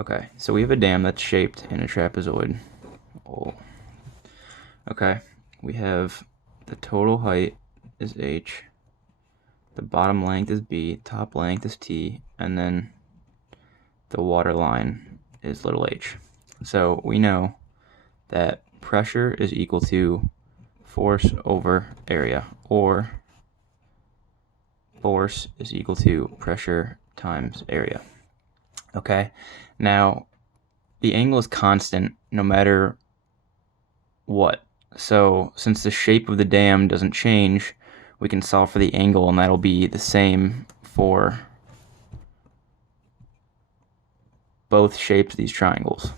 Okay, so we have a dam that's shaped in a trapezoid. Oh. Okay, we have the total height is h, the bottom length is b, top length is t, and then the water line is little h. So we know that pressure is equal to force over area, or force is equal to pressure times area. Okay, now the angle is constant no matter what. So since the shape of the dam doesn't change, we can solve for the angle, and that'll be the same for both shapes of these triangles.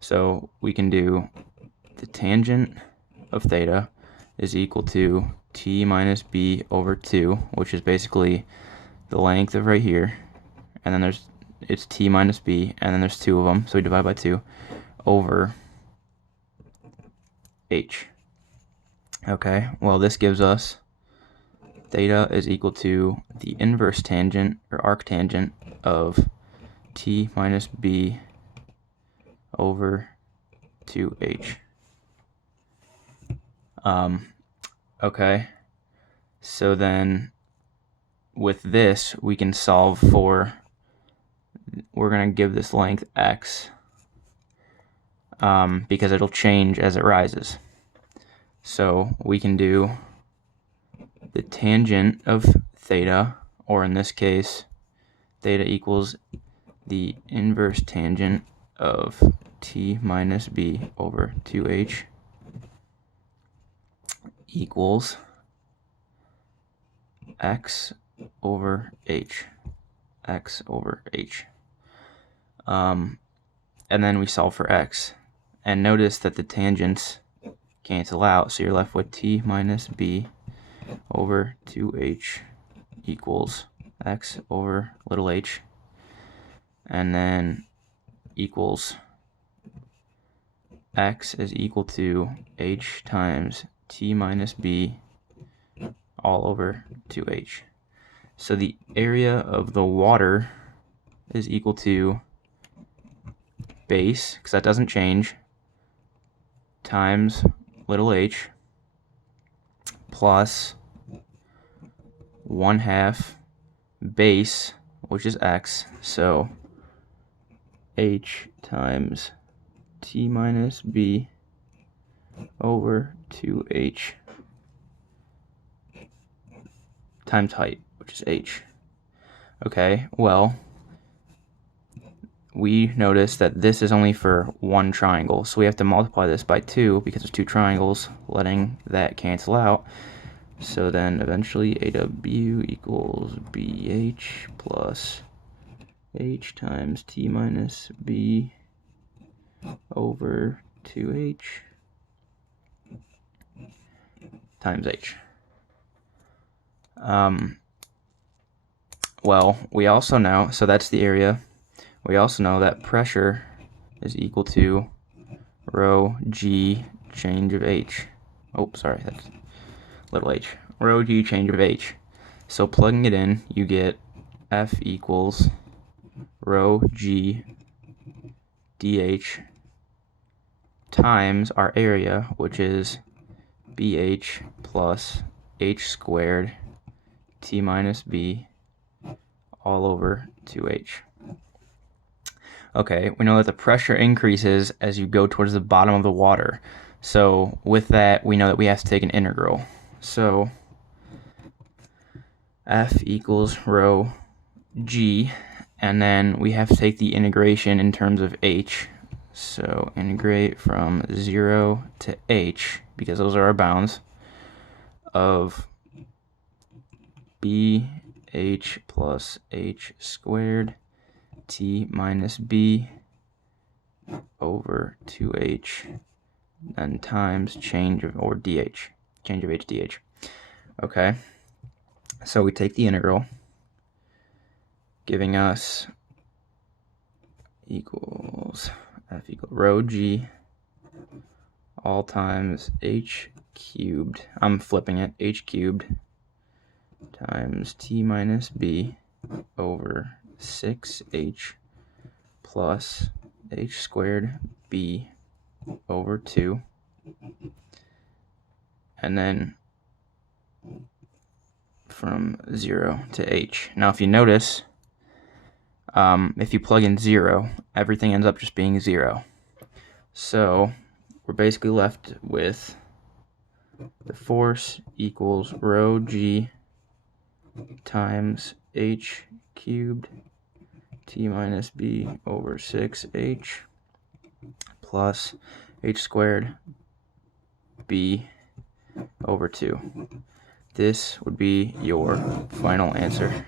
So we can do the tangent of theta is equal to t minus b over 2, which is basically the length of right here, and then it's t minus b, and then there's 2 of them, so we divide by 2, over h. Okay, well, this gives us theta is equal to the inverse tangent, or arctangent, of t minus b over 2h. Okay, so then with this, we can solve for, we're going to give this length x, because it'll change as it rises. So we can do the tangent of theta, or in this case, theta equals the inverse tangent of t minus b over 2h, equals x over h. X over h. And then we solve for x. And notice that the tangents cancel out, so you're left with t minus b over 2h equals x over little h, and then equals x is equal to h times t minus b all over 2h. So the area of the water is equal to base, because that doesn't change, times little h, plus 1/2 base, which is x, so h times t minus b over 2h times height, which is h. Okay, well, we notice that this is only for one triangle, so we have to multiply this by 2 because there's 2 triangles, letting that cancel out. So then eventually AW equals BH plus h times t minus b over 2h times h. Well, we also know, so that's the area. We also know that pressure is equal to rho g change of h. Oh, sorry, that's little h. Rho g change of h. So plugging it in, you get F equals rho g dh times our area, which is BH plus h squared t minus b all over 2h. Okay, we know that the pressure increases as you go towards the bottom of the water. So with that, we know that we have to take an integral. So F equals rho g, and then we have to take the integration in terms of h. So integrate from 0 to h, because those are our bounds, of bh plus h squared t minus b over 2h, and times change of, or dh, change of h dh. Okay, so we take the integral, giving us equals F equals rho g all times h cubed, I'm flipping it, h cubed times t minus b over 6h plus h squared b over 2, and then from 0 to h. Now if you notice, if you plug in 0, everything ends up just being 0. So we're basically left with the force equals rho g times h cubed t minus b over 6h plus h squared b over 2. This would be your final answer.